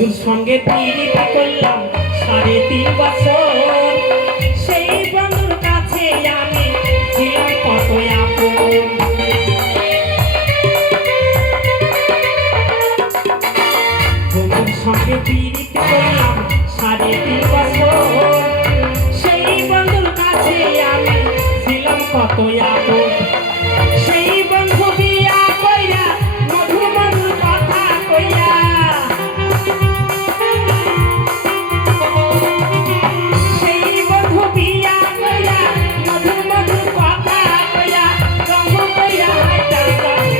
বন্ধুর সঙ্গে পিরিতি করলাম 3.5 বছর, সেই বন্ধুর কাছে আমি ছিলাম কত আপন। বন্ধুর সঙ্গে পিরিতি করলাম 3.5 বছর, সেই বন্ধুর কাছে আমি ছিলাম কত আপন। সেই বন্ধু বিয়া কইরা মধুর মধুর কথা কইয়া, সেই বন্ধু বিয়া কইরা মধুর মধুর কথা কইয়া রঙ কইরা হাইটা যায়,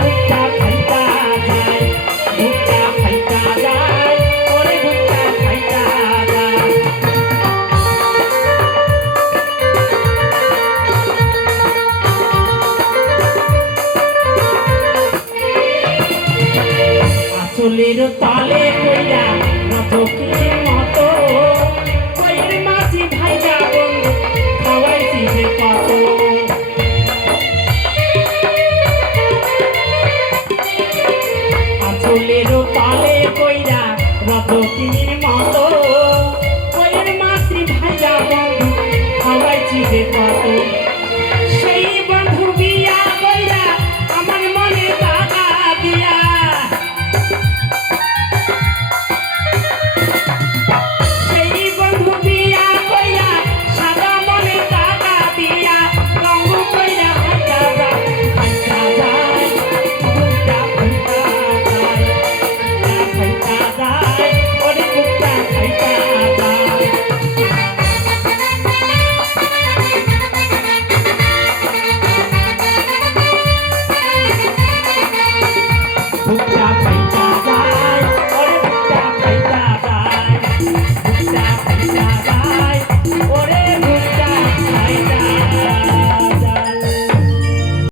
ভুট্টা খাইতা যায়, ভুট্টা খাইতা যায়, ওরে ভুট্টা খাইতা যায়। আঁচলের তালে কইরা রথকের মতো কইর মাঝি ভাইয়া বন্ধু খাওয়াইছি যে কত। আঁচলের তালে কইরা রথকের মতো কইর মাঝি ভাইয়া বন্ধু খাওয়াইছি যে কত। সেই বন্ধু বিয়া কইরা আমার মনে দাগা দিয়া, সেই বন্ধু বিয়া কইরা সাদা মনে দাগা দিয়া রঙ কইরা হাইটা যায়, হাইটা যায়, ভুট্টা খাইতা যায়, ভুট্টা খাইতা যায়, ওরে ভুট্টা খাইতা